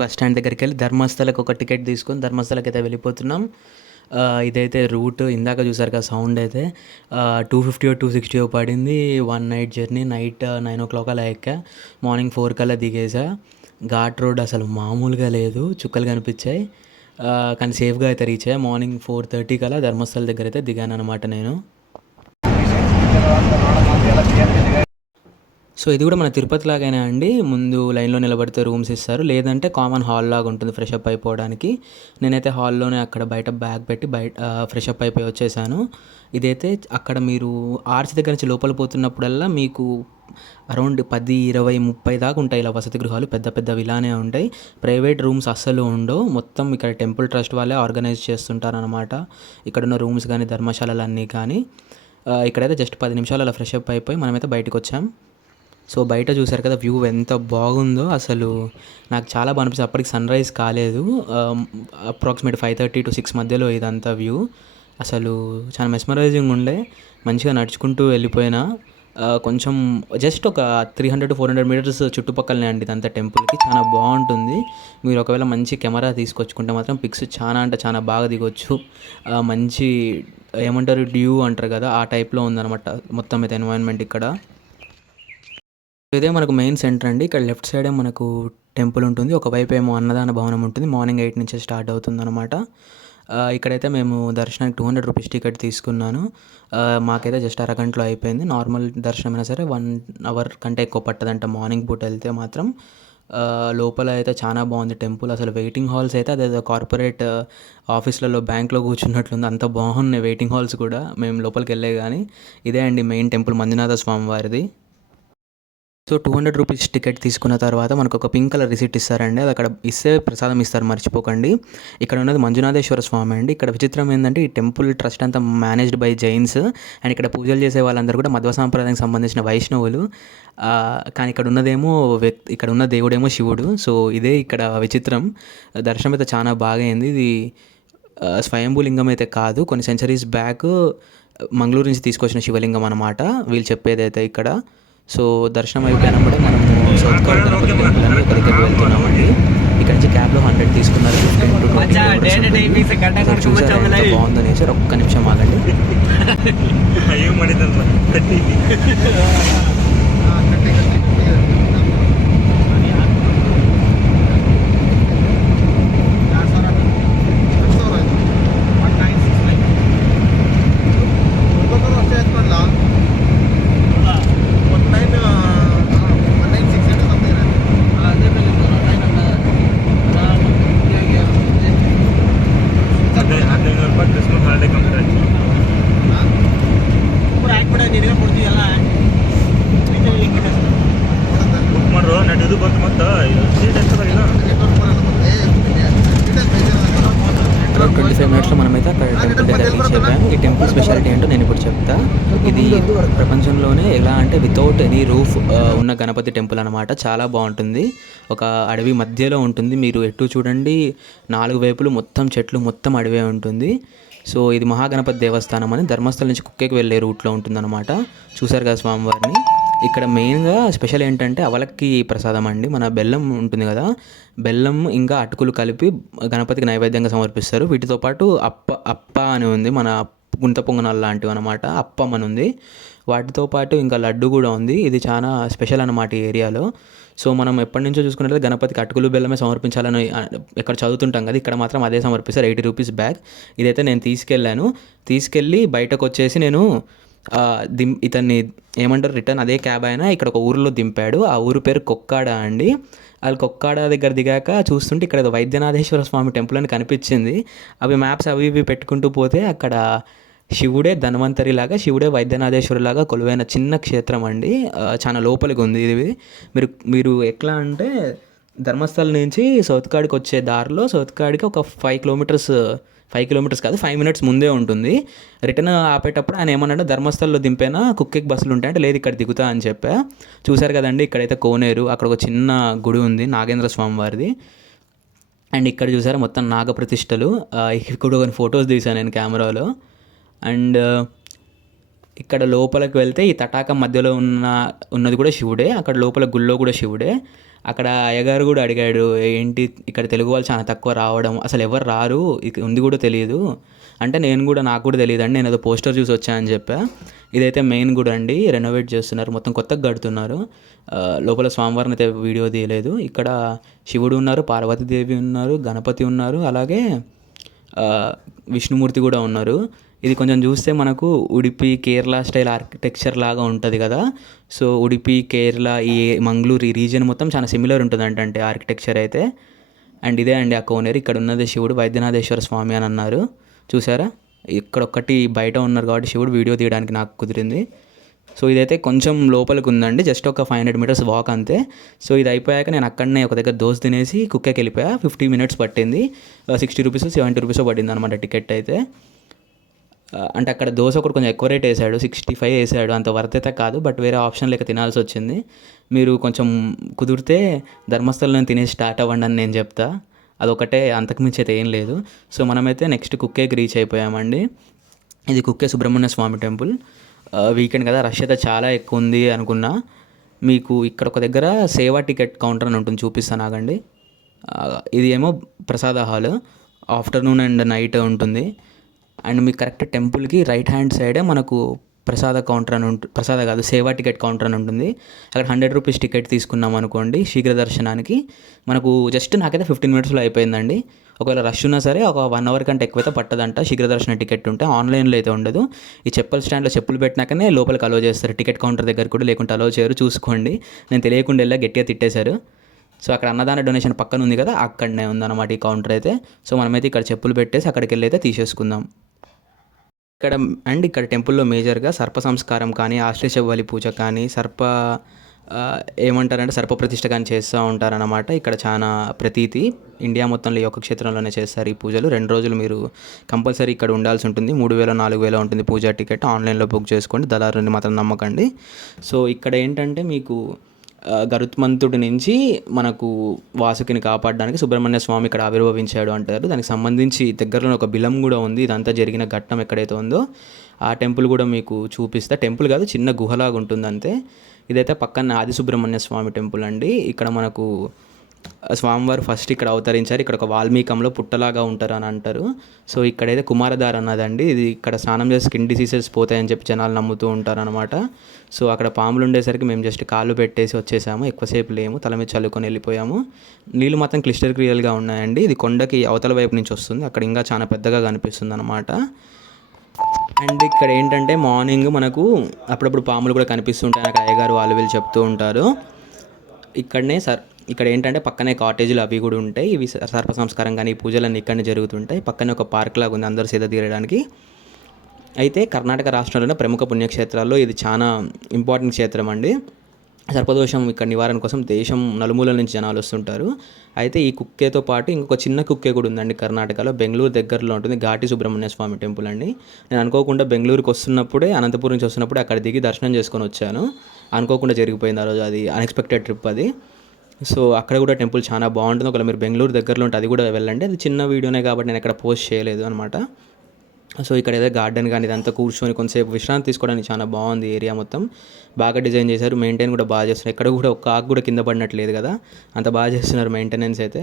Bus stand దగ్గరికెళ్ళి ధర్మస్థలకు ఒక ticket తీసుకొని ధర్మస్థలకైతే వెళ్ళిపోతున్నాం. ఇదైతే రూట్ ఇందాక చూసారు కదా సౌండ్ అయితే 250 260 పడింది. 1 నైట్ జర్నీ. నైట్ 9 o'clock అలా ఎక్కా. మార్నింగ్ 4 కల్లా దిగేసా. ఘాట్ రోడ్ అసలు మామూలుగా లేదు, చుక్కలు కనిపించాయి. కానీ సేఫ్గా అయితే రీచ్ అయ్యా. మార్నింగ్ 4:30 కల్లా ధర్మస్థల దగ్గర అయితే దిగాను అనమాట నేను. సో ఇది కూడా మన తిరుపతి లాగానే అండి. ముందు లైన్లో నిలబడితే రూమ్స్ ఇస్తారు, లేదంటే కామన్ హాల్ లాగా ఉంటుంది ఫ్రెష్ అప్ అయిపోవడానికి. నేనైతే హాల్లోనే అక్కడ బయట బ్యాగ్ పెట్టి ఫ్రెష్ అప్ అయిపోయి వచ్చేసాను. ఇదైతే అక్కడ మీరు ఆర్చ్ దగ్గర నుంచి లోపల పోతున్నప్పుడల్లా మీకు అరౌండ్ 10, 20, 30 దాకా ఉంటాయి ఇలా వసతి గృహాలు. పెద్ద పెద్దవి ఇలానే ఉంటాయి. ప్రైవేట్ రూమ్స్ అస్సలు ఉండవు. మొత్తం ఇక్కడ టెంపుల్ ట్రస్ట్ వాళ్ళే ఆర్గనైజ్ చేస్తుంటారనమాట ఇక్కడున్న రూమ్స్ కానీ ధర్మశాలలు అన్నీ కానీ. ఇక్కడైతే జస్ట్ 10 నిమిషాలు అలా ఫ్రెష్ అప్ అయిపోయి మనమైతే బయటకు వచ్చాం. సో బయట చూసారు కదా వ్యూ ఎంత బాగుందో అసలు. నాకు చాలా బాగా అనిపిస్తుంది. అప్పటికి సన్రైజ్ కాలేదు. అప్రాక్సిమేట్ 5:30 to 6 మధ్యలో ఇదంతా వ్యూ. అసలు చాలా మెస్మరైజింగ్ ఉండే. మంచిగా నడుచుకుంటూ వెళ్ళిపోయినా. కొంచెం జస్ట్ ఒక 300 to 400 మీటర్స్ చుట్టుపక్కలనే అండి ఇదంతా టెంపుల్కి. చాలా బాగుంటుంది. మీరు ఒకవేళ మంచి కెమెరా తీసుకొచ్చుకుంటే మాత్రం పిక్స్ చాలా అంటే చాలా బాగా దిగొచ్చు. మంచి ఏమంటారు డ్యూ అంటారు కదా, ఆ టైప్లో ఉందన్నమాట మొత్తం అయితే ఎన్వైరన్మెంట్ ఇక్కడ. ఇదే మనకు మెయిన్ సెంటర్ అండి. ఇక్కడ లెఫ్ట్ సైడే మనకు టెంపుల్ ఉంటుంది, ఒకవైపు ఏమో అన్నదాన భవనం ఉంటుంది. మార్నింగ్ 8 నుంచే స్టార్ట్ అవుతుంది అనమాట. ఇక్కడైతే మేము దర్శనానికి 200 రూపీస్ టికెట్ తీసుకున్నాను. మాకైతే జస్ట్ అరగంటలో అయిపోయింది. నార్మల్ దర్శనం అయినా సరే 1 అవర్ కంటే ఎక్కువ పట్టదంట మార్నింగ్ పూట వెళ్తే మాత్రం. లోపల అయితే చాలా బాగుంది టెంపుల్. అసలు వెయిటింగ్ హాల్స్ అయితే అదేదో కార్పొరేట్ ఆఫీస్లలో బ్యాంక్లో కూర్చున్నట్లుంది, అంత బాగున్నాయి వెయిటింగ్ హాల్స్ కూడా మేము లోపలికి వెళ్ళే. కానీ ఇదే అండి మెయిన్ టెంపుల్ మంజునాథ స్వామి వారిది. సో 200 రూపీస్ టికెట్ తీసుకున్న తర్వాత మనకు ఒక పింక్ కలర్ రిసిప్ట్ ఇస్తారండి. అది అక్కడ ఇస్తే ప్రసాదం ఇస్తారు, మర్చిపోకండి. ఇక్కడ ఉన్నది మంజునాథేశ్వర స్వామి అండి. ఇక్కడ విచిత్రం ఏంటంటే ఈ టెంపుల్ ట్రస్ట్ అంతా మేనేజ్డ్ బై జైన్స్. అండ్ ఇక్కడ పూజలు చేసే వాళ్ళందరూ కూడా మధ్వ సాంప్రదాయానికి సంబంధించిన వైష్ణవులు. కానీ ఇక్కడ ఉన్నదేమో ఇక్కడ ఉన్న దేవుడేమో శివుడు. సో ఇదే ఇక్కడ విచిత్రం. దర్శనం అయితే చాలా బాగా అయింది. ఇది స్వయంభూ లింగం అయితే కాదు, కొన్ని సెంచరీస్ బ్యాక్ మంగళూరు నుంచి తీసుకొచ్చిన శివలింగం అనమాట వీళ్ళు చెప్పేదైతే ఇక్కడ. సో దర్శనం అయిపోయినప్పుడే మనము సౌత్ కాల్ గణపతి టెంపుల్ అని ఒక దగ్గరికి వెళ్తున్నామండి. ఇక్కడ నుంచి క్యాబ్లో 100 తీసుకున్నారు. 15 to 20 చూసారు బాగుందో నేచర్. ఒక్క నిమిషం ఆగండి. అరౌండ్ 25 మినిట్స్లో మనమైతే అక్కడ టెంపుల్ దగ్గర రీచ్ అయిపోయాం. ఈ టెంపుల్ స్పెషాలిటీ ఏంటో నేను ఇప్పుడు చెప్తా. ఇది ప్రపంచంలోనే ఎలా అంటే వితౌట్ ఎనీ రూఫ్ ఉన్న గణపతి టెంపుల్ అనమాట. చాలా బాగుంటుంది. ఒక అడవి మధ్యలో ఉంటుంది. మీరు ఎటు చూడండి 4 వైపులు మొత్తం చెట్లు, మొత్తం అడవే ఉంటుంది. సో ఇది మహాగణపతి దేవస్థానం అని ధర్మస్థలం నుంచి కుక్కేకి వెళ్ళే రూట్లో ఉంటుందన్నమాట. చూసారు కదా స్వామివారిని. ఇక్కడ మెయిన్గా స్పెషల్ ఏంటంటే అవలక్కి ప్రసాదం అండి. మన బెల్లం ఉంటుంది కదా, బెల్లం ఇంకా అటుకులు కలిపి గణపతికి నైవేద్యంగా సమర్పిస్తారు. వీటితో పాటు అప్ప అని ఉంది, మన గుంత పొంగనాలు లాంటివి అనమాట. అప్పం అని ఉంది. వాటితో పాటు ఇంకా లడ్డు కూడా ఉంది. ఇది చాలా స్పెషల్ అనమాట ఈ ఏరియాలో. సో మనం ఎప్పటి నుంచో చూసుకున్నట్లయితే గణపతికి అటుకులు బెల్లమే సమర్పించాలని ఎక్కడ చదువుతుంటాం కదా, ఇక్కడ మాత్రం అదే సమర్పిస్తారు. 80 రూపీస్ బ్యాగ్. ఇదైతే నేను తీసుకెళ్ళి బయటకు వచ్చేసి నేను ఇతన్ని ఏమంటారు రిటర్న్ అదే క్యాబ్ అయినా ఇక్కడ ఒక ఊరిలో దింపాడు. ఆ ఊరు పేరు కొక్కాడ అండి. వాళ్ళు కొక్కాడ దగ్గర దిగాక చూస్తుంటే ఇక్కడ వైద్యనాథేశ్వర స్వామి టెంపుల్ అని కనిపించింది. అవి మ్యాప్స్ అవి ఇవి పెట్టుకుంటూ పోతే అక్కడ శివుడే ధన్వంతరిలాగా, శివుడే వైద్యనాథేశ్వరులాగా కొలువైన చిన్న క్షేత్రం అండి. చాలా లోపలికి ఉంది ఇది. మీరు ఎట్లా అంటే ధర్మస్థలం నుంచి సౌత్కాడికి వచ్చే దారిలో సౌత్కాడికి ఒక 5 కిలోమీటర్స్ కాదు 5 మినిట్స్ ముందే ఉంటుంది. రిటర్న్ ఆపేటప్పుడు ఆయన ఏమన్నాడు, ధర్మస్థలంలో దింపేనా కుక్కేకి బస్సులు ఉంటాయంటే లేదు ఇక్కడ దిగుతా అని చెప్పా. చూశారు కదండి ఇక్కడైతే కోనేరు, అక్కడ ఒక చిన్న గుడి ఉంది నాగేంద్ర స్వామి వారిది. అండ్ ఇక్కడ చూసారా మొత్తం నాగప్రతిష్టలు. ఇక్కడ కొన్ని ఫొటోస్ తీసాను నేను కెమెరాలో. అండ్ ఇక్కడ లోపలికి వెళ్తే ఈ తటాకం మధ్యలో ఉన్నది కూడా శివుడే. అక్కడ లోపల గుళ్ళో కూడా శివుడే. అక్కడ అయ్యగారు కూడా అడిగాడు, ఏంటి ఇక్కడ తెలుగు వాళ్ళు చాలా తక్కువ రావడం, అసలు ఎవరు రారు, ఉంది కూడా తెలియదు అంటే. నేను కూడా, నాకు కూడా తెలియదండి, నేను ఏదో పోస్టర్ చూసి వచ్చానని చెప్పా. ఇదైతే మెయిన్ గుడి అండి, రెనోవేట్ చేస్తున్నారు, మొత్తం కొత్తగా కడుతున్నారు. లోపల స్వామివారిని అయితే వీడియో తీయలేదు. ఇక్కడ శివుడు ఉన్నారు, పార్వతీదేవి ఉన్నారు, గణపతి ఉన్నారు, అలాగే విష్ణుమూర్తి కూడా ఉన్నారు. ఇది కొంచెం చూస్తే మనకు ఉడిపి కేరళ స్టైల్ ఆర్కిటెక్చర్ లాగా ఉంటుంది కదా. సో ఉడిపి కేరళ ఈ మంగళూరు ఈ రీజియన్ మొత్తం చాలా సిమిలర్ ఉంటుంది అంటే ఆర్కిటెక్చర్ అయితే. అండ్ ఇదే అండి ఆ కోనేరు. ఇక్కడ ఉన్నది శివుడు, వైద్యనాథేశ్వర స్వామి అని అన్నారు. చూసారా, ఇక్కడ ఒక్కటి బయట ఉన్నారు కాబట్టి శివుడు వీడియో తీయడానికి నాకు కుదిరింది. సో ఇదైతే కొంచెం లోపలికి ఉందండి, జస్ట్ ఒక 500 మీటర్స్ వాక్ అంతే. సో ఇది అయిపోయాక నేను అక్కడనే ఒక దగ్గర దోశ తినేసి కుక్కేకి వెళ్ళిపోయా. 50 మినిట్స్ పట్టింది. 60 రూపీస్ 70 రూపీస్ పడింది అనమాట టికెట్ అయితే. అంటే అక్కడ దోశ ఒకటి కొంచెం ఎక్కువ రేట్ వేసాడు, 65 వేసాడు. అంత వర్త్ అయితే కాదు, బట్ వేరే ఆప్షన్ లేక తినాల్సి వచ్చింది. మీరు కొంచెం కుదిరితే ధర్మస్థలంలో తినేసి స్టార్ట్ అవ్వండి అని నేను చెప్తా. అదొకటే, అంతకుమించి అయితే ఏం లేదు. సో మనమైతే నెక్స్ట్ కుక్కేకి రీచ్ అయిపోయామండి. ఇది కుక్కే సుబ్రహ్మణ్య స్వామి టెంపుల్. వీకెండ్ కదా, రష్ అయితే చాలా ఎక్కువ ఉంది అనుకున్నా. మీకు ఇక్కడ ఒక దగ్గర సేవా టికెట్ కౌంటర్ అని ఉంటుంది, చూపిస్తాను ఆగండి. ఇది ఏమో ప్రసాద హాల్, ఆఫ్టర్నూన్ అండ్ నైట్ ఉంటుంది. అండ్ మీకు కరెక్ట్ టెంపుల్కి రైట్ హ్యాండ్ సైడే మనకు ప్రసాద కౌంటర్ అని ప్రసాద కాదు, సేవా టికెట్ కౌంటర్ అని ఉంటుంది. అక్కడ 100 రూపీస్ టికెట్ తీసుకున్నాం అనుకోండి శీఘ్ర దర్శనానికి, మనకు జస్ట్ నాకైతే 15 మినిట్స్లో అయిపోయిందండి. ఒకవేళ రష్ ఉన్నా సరే ఒక 1 అవర్ కంటే ఎక్కువైతే పట్టదంట శీఘ్ర దర్శన టికెట్ ఉంటే. ఆన్లైన్లో అయితే ఉండదు. ఈ చెప్పుల స్టాండ్లో చెప్పులు పెట్టినాకనే లోపలికి అలో చేస్తారు, టికెట్ కౌంటర్ దగ్గర కూడా, లేకుంటే అలో చేయరు. చూసుకోండి, నేను తెలియకుండా వెళ్ళా, గట్టిగా తిట్టేశారు. సో అక్కడ అన్నదాన డొనేషన్ పక్కన ఉంది కదా, అక్కడనే ఉందన్నమాట ఈ కౌంటర్ అయితే. సో మనమైతే ఇక్కడ చెప్పులు పెట్టేసి అక్కడికి వెళ్ళి అయితే తీసేసుకుందాం. ఇక్కడ టెంపుల్లో మేజర్గా సర్ప సంస్కారం కానీ, ఆశ్లేష బలి పూజ కానీ, ఏమంటారంటే సర్ప ప్రతిష్ఠ కానీ చేస్తూ ఉంటారన్నమాట. ఇక్కడ చాలా ప్రతీతి, ఇండియా మొత్తంలో ఈ ఒక్క క్షేత్రంలోనే చేస్తారు ఈ పూజలు. 2 రోజులు మీరు కంపల్సరీ ఇక్కడ ఉండాల్సి ఉంటుంది. 3000 4000 ఉంటుంది పూజా టికెట్. ఆన్లైన్లో బుక్ చేసుకోండి, దళారుని మాత్రం నమ్మకండి. సో ఇక్కడ ఏంటంటే మీకు గరుత్మంతుడి నుంచి మనకు వాసుకిని కాపాడడానికి సుబ్రహ్మణ్య స్వామి ఇక్కడ ఆవిర్భవించాడు అంటారు. దానికి సంబంధించి దగ్గరలో ఒక బిలం కూడా ఉంది. ఇదంతా జరిగిన ఘట్టం ఎక్కడైతే ఉందో ఆ టెంపుల్ కూడా మీకు చూపిస్తా. టెంపుల్ కాదు, చిన్న గుహలాగా ఉంటుంది అంతే. ఇదైతే పక్కన ఆది సుబ్రహ్మణ్య స్వామి టెంపుల్ అండి. ఇక్కడ మనకు స్వామివారు ఫస్ట్ ఇక్కడ అవతరించారు. ఇక్కడ ఒక వాల్మీకంలో పుట్టలాగా ఉంటారు అని అంటారు. సో ఇక్కడైతే కుమారధార అన్నదండి, ఇది ఇక్కడ స్నానం చేసి స్కిన్ డిసీజెస్ పోతాయని చెప్పి జనాలు నమ్ముతూ ఉంటారు అనమాట. సో అక్కడ పాములు ఉండేసరికి మేము జస్ట్ కాళ్ళు పెట్టేసి వచ్చేసాము, ఎక్కువసేపు లేము, తల మీద చల్లుకొని వెళ్ళిపోయాము. నీళ్ళు మాత్రం క్లిస్టర్ క్లియర్గా ఉన్నాయండి. ఇది కొండకి అవతల వైపు నుంచి వస్తుంది, అక్కడ ఇంకా చాలా పెద్దగా కనిపిస్తుంది అనమాట. అండ్ ఇక్కడ ఏంటంటే మార్నింగ్ మనకు అప్పుడప్పుడు పాములు కూడా కనిపిస్తుంటాయి, అక్కడ అయ్యగారు వాళ్ళు వీళ్ళు చెప్తూ ఉంటారు. ఇక్కడ ఏంటంటే పక్కనే కాటేజీలు అవి కూడా ఉంటాయి. ఇవి సర్ప సంస్కారం కానీ ఈ పూజలన్నీ ఇక్కడనే జరుగుతుంటాయి. పక్కనే ఒక పార్క్ లాగా ఉంది అందరూ సేద తీరడానికి. అయితే కర్ణాటక రాష్ట్రంలోనే ప్రముఖ పుణ్యక్షేత్రాల్లో ఇది చాలా ఇంపార్టెంట్ క్షేత్రం అండి. సర్పదోషం ఇక్కడ నివారణ కోసం దేశం నలుమూలల నుంచి జనాలు వస్తుంటారు. అయితే ఈ కుక్కేతో పాటు ఇంకొక చిన్న కుక్కే కూడా ఉందండి కర్ణాటకలో, బెంగళూరు దగ్గరలో ఉంటుంది. ఘాటి సుబ్రహ్మణ్య స్వామి టెంపుల్ అండి. నేను అనుకోకుండా బెంగళూరుకి వస్తున్నప్పుడే, అనంతపురం నుంచి వస్తున్నప్పుడే అక్కడ దిగి దర్శనం చేసుకొని వచ్చాను. అనుకోకుండా జరిగిపోయింది ఆ రోజు, అది అన్ఎక్స్పెక్టెడ్ ట్రిప్ అది. సో అక్కడ కూడా టెంపుల్ చాలా బాగుంటుంది. ఒకవేళ మీరు బెంగళూరు దగ్గరలో ఉంటే అది కూడా వెళ్ళండి. అది చిన్న వీడియోనే కాబట్టి నేను ఎక్కడ పోస్ట్ చేయలేదు అనమాట. సో ఇక్కడ ఏదో గార్డెన్ కానీ ఇదంతా కూర్చొని కొంతసేపు విశ్రాంతి తీసుకోవడానికి చాలా బాగుంది. ఏరియా మొత్తం బాగా డిజైన్ చేశారు, మెయింటైన్ కూడా బాగా చేస్తున్నారు. ఎక్కడ కూడా ఒక ఆకు కూడా కింద పడినట్లేదు కదా, అంత బాగా చేస్తున్నారు మెయింటెనెన్స్ అయితే.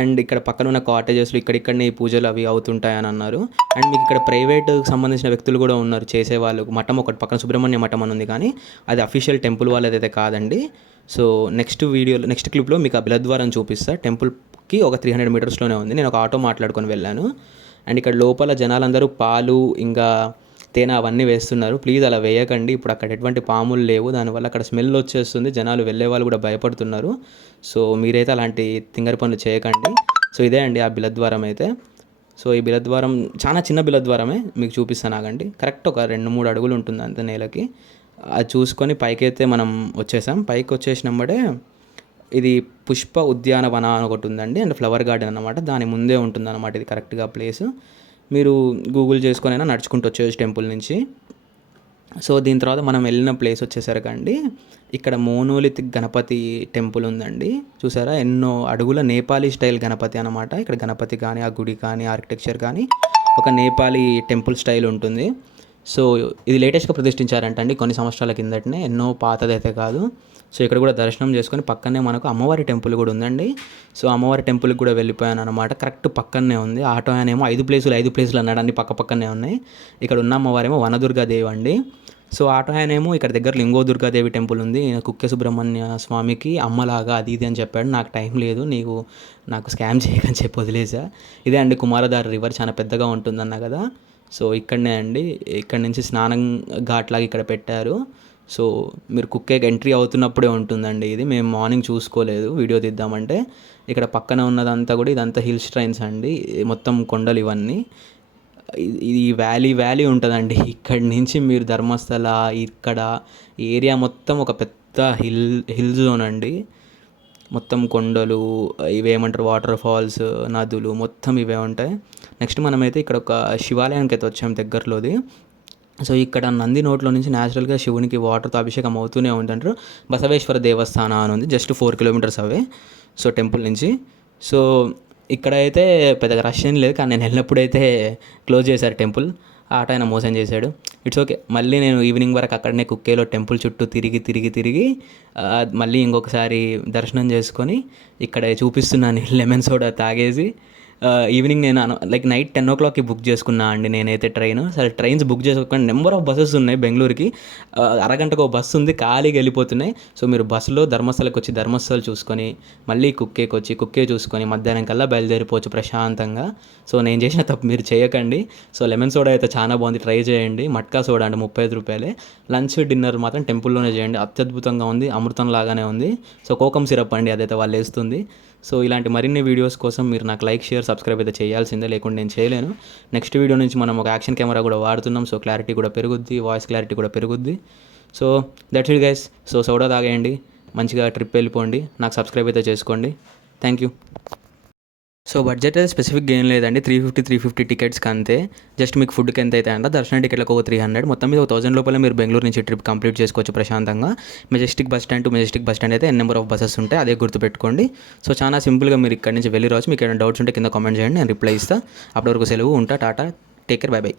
అండ్ ఇక్కడ పక్కన ఉన్న కాటేజెస్లో ఇక్కడిక్కడనే ఈ పూజలు అవి అవుతుంటాయని అన్నారు. అండ్ మీకు ఇక్కడ ప్రైవేట్కి సంబంధించిన వ్యక్తులు కూడా ఉన్నారు చేసేవాళ్ళు. మఠం ఒకటి పక్కన సుబ్రహ్మణ్య మఠం అని ఉంది, కానీ అది అఫీషియల్ టెంపుల్ వాళ్ళదైతే కాదండి. సో నెక్స్ట్ క్లిప్లో మీకు ఆ బిలద్వారం చూపిస్తా. టెంపుల్కి ఒక 300 మీటర్స్లోనే ఉంది. నేను ఒక ఆటో మాట్లాడుకొని వెళ్ళాను. అండ్ ఇక్కడ లోపల జనాలందరూ పాలు ఇంకా తేనె అవన్నీ వేస్తున్నారు. ప్లీజ్ అలా వేయకండి, ఇప్పుడు అక్కడ ఎటువంటి పాములు లేవు, దానివల్ల అక్కడ స్మెల్ వచ్చేస్తుంది, జనాలు వెళ్ళే వాళ్ళు కూడా భయపడుతున్నారు. సో మీరైతే అలాంటి తింగరి పనులు చేయకండి. సో ఇదే అండి ఆ బిలద్వారం అయితే. సో ఈ బిలద్వారం చాలా చిన్న బిలద్వారమే, మీకు చూపిస్తాను ఆగండి. కరెక్ట్ ఒక 2-3 అడుగులు ఉంటుంది అంత నేలకి. అది చూసుకొని పైకైతే మనం వచ్చేసాం. పైకి వచ్చేసినప్పుడే ఇది పుష్ప ఉద్యానవన అని ఒకటి ఉందండి, అండ్ ఫ్లవర్ గార్డెన్ అనమాట. దాని ముందే ఉంటుంది అనమాట ఇది కరెక్ట్గా ప్లేస్. మీరు గూగుల్ చేసుకొని అయినా నడుచుకుంటూ వచ్చేసి టెంపుల్ నుంచి. సో దీని తర్వాత మనం వెళ్ళిన ప్లేస్ వచ్చేసరికండి ఇక్కడ మోనోలిథిక్ గణపతి టెంపుల్ ఉందండి. చూసారా, ఎన్నో అడుగుల నేపాలీ స్టైల్ గణపతి అనమాట. ఇక్కడ గణపతి కానీ ఆ గుడి కానీ ఆర్కిటెక్చర్ కానీ ఒక నేపాలీ టెంపుల్ స్టైల్ ఉంటుంది. సో ఇది లేటెస్ట్గా ప్రతిష్ఠించారంటండి, కొన్ని సంవత్సరాల కిందటనే, ఎన్నో పాతదైతే కాదు. సో ఇక్కడ కూడా దర్శనం చేసుకొని పక్కనే మనకు అమ్మవారి టెంపుల్ కూడా ఉందండి. సో అమ్మవారి టెంపుల్కి కూడా వెళ్ళిపోయాను అనమాట. కరెక్ట్ పక్కనే ఉంది. ఆటో ఆయన ఏమో 5 ప్లేసులు అన్నాడు, అన్ని పక్కనే ఉన్నాయి. ఇక్కడ ఉన్న అమ్మవారేమో వనదుర్గాదేవి అండి. సో ఆటో ఆయన ఏమో ఇక్కడ దగ్గర లింగో దుర్గాదేవి టెంపుల్ ఉంది, కుక్కే సుబ్రహ్మణ్య స్వామికి అమ్మలాగా అది ఇది అని చెప్పాడు. నాకు టైం లేదు, నాకు స్కామ్ చేయకని చెప్పి వదిలేసా. ఇదే అండి కుమారధార రివర్, చాలా పెద్దగా ఉంటుందన్న కదా. సో ఇక్కడనే అండి, ఇక్కడ నుంచి స్నానం ఘాట్ లాగా ఇక్కడ పెట్టారు. సో మీరు కుక్కేకి ఎంట్రీ అవుతున్నప్పుడే ఉంటుందండి ఇది. మేము మార్నింగ్ చూసుకోలేదు వీడియో తీద్దామంటే. ఇక్కడ పక్కన ఉన్నదంతా కూడా ఇదంతా హిల్ స్ట్రైన్స్ అండి, మొత్తం కొండలు ఇవన్నీ. ఇది వ్యాలీ ఉంటుందండి. ఇక్కడి నుంచి మీరు ధర్మస్థల ఇక్కడ ఏరియా మొత్తం ఒక పెద్ద హిల్ జోన్ అండి. మొత్తం కొండలు, ఇవేమంటారు వాటర్ ఫాల్స్, నదులు మొత్తం ఇవే ఉంటాయి. నెక్స్ట్ మనమైతే ఇక్కడ ఒక శివాలయానికి అయితే వచ్చాము దగ్గరలోది. సో ఇక్కడ నంది నోట్లో నుంచి న్యాచురల్గా శివునికి వాటర్తో అభిషేకం అవుతూనే ఉందంటారు. బసవేశ్వర దేవస్థానం అని ఉంది, జస్ట్ 4 కిలోమీటర్స్ అవే సో టెంపుల్ నుంచి. సో ఇక్కడైతే పెద్దగా రష్ ఏం లేదు, కానీ నేను వెళ్ళినప్పుడైతే క్లోజ్ చేశారు టెంపుల్. ఆట ఆయన మోసం చేశాడు. It's okay. మళ్ళీ నేను ఈవినింగ్ వరకు అక్కడనే కుక్కేలో టెంపుల్ చుట్టూ తిరిగి మళ్ళీ ఇంకొకసారి దర్శనం చేసుకొని ఇక్కడ చూపిస్తున్నాను లెమన్ సోడా తాగేసి ఈవినింగ్ నేను లైక్ నైట్ 10 o'clockకి బుక్ చేసుకున్నా అండి నేనైతే ట్రైన్. సరే ట్రైన్స్ బుక్ చేసుకోండి, నెంబర్ ఆఫ్ బస్సెస్ ఉన్నాయి బెంగళూరుకి. అరగంటకు ఒక బస్సు ఉంది, ఖాళీగా వెళ్ళిపోతున్నాయి. సో మీరు బస్సులో ధర్మస్థలకు వచ్చి ధర్మస్థలు చూసుకొని మళ్ళీ కుక్కే చూసుకొని మధ్యాహ్నం కల్లా బయలుదేరిపోవచ్చు ప్రశాంతంగా. సో నేను చేసిన తప్పు మీరు చేయకండి. సో లెమన్ సోడా అయితే చాలా బాగుంది, ట్రై చేయండి. మట్కా సోడా అండి 35 రూపాయలే. లంచ్ డిన్నర్ మాత్రం టెంపుల్లోనే చేయండి, అత్యద్భుతంగా ఉంది, అమృతం లాగానే ఉంది. సో కోకం సిరప్ అండి అదైతే వాళ్ళు వేస్తుంది. సో ఇలాంటి మరిన్ని వీడియోస్ కోసం మీరు నాకు లైక్, షేర్, సబ్స్క్రైబ్ అయితే చేయాల్సిందే, లేకుంటే నేను చేయలేను. నెక్స్ట్ వీడియో నుంచి మనం ఒక యాక్షన్ కెమెరా కూడా వాడుతున్నాం. సో క్లారిటీ కూడా పెరుగుద్ది, వాయిస్ క్లారిటీ కూడా పెరుగుద్ది. So that's it guys. So soda తాగేయండి, మంచిగా ట్రిప్ వెళ్ళిపోండి, నాకు సబ్స్క్రైబ్ అయితే చేసుకోండి. Thank you. సో బడ్జెట్ అయితే స్పెసిఫిక్గా ఏం లేదండి, 350 టికెట్స్కి అంతే. జస్ట్ మీకు ఫుడ్కి ఎంత అయితే అంట, దర్శనం టికెట్లకు ఒక 300, మొత్తం మీద 1000 లోపల మీరు బెంగళూరు నుంచి ట్రిప్ కంప్లీట్ చేసుకోవచ్చు ప్రశాంతంగా. మెజెస్టిక్ బస్ స్టాండ్ అయితే నెంబర్ ఆఫ్ బస్సెస్ ఉంటాయి, అదే గుర్తుపెట్టుకోండి. సో చాలా సింపుల్గా మీరు ఇక్కడ నుంచి వెళ్ళి రావచ్చు. మీకు ఏమైనా డౌట్స్ ఉంటే కింద కామెంట్ చేయండి, నేను రిప్లై ఇస్తాను. అప్పటి వరకు సెలవు, ఉంటా, Tata, take care, by by.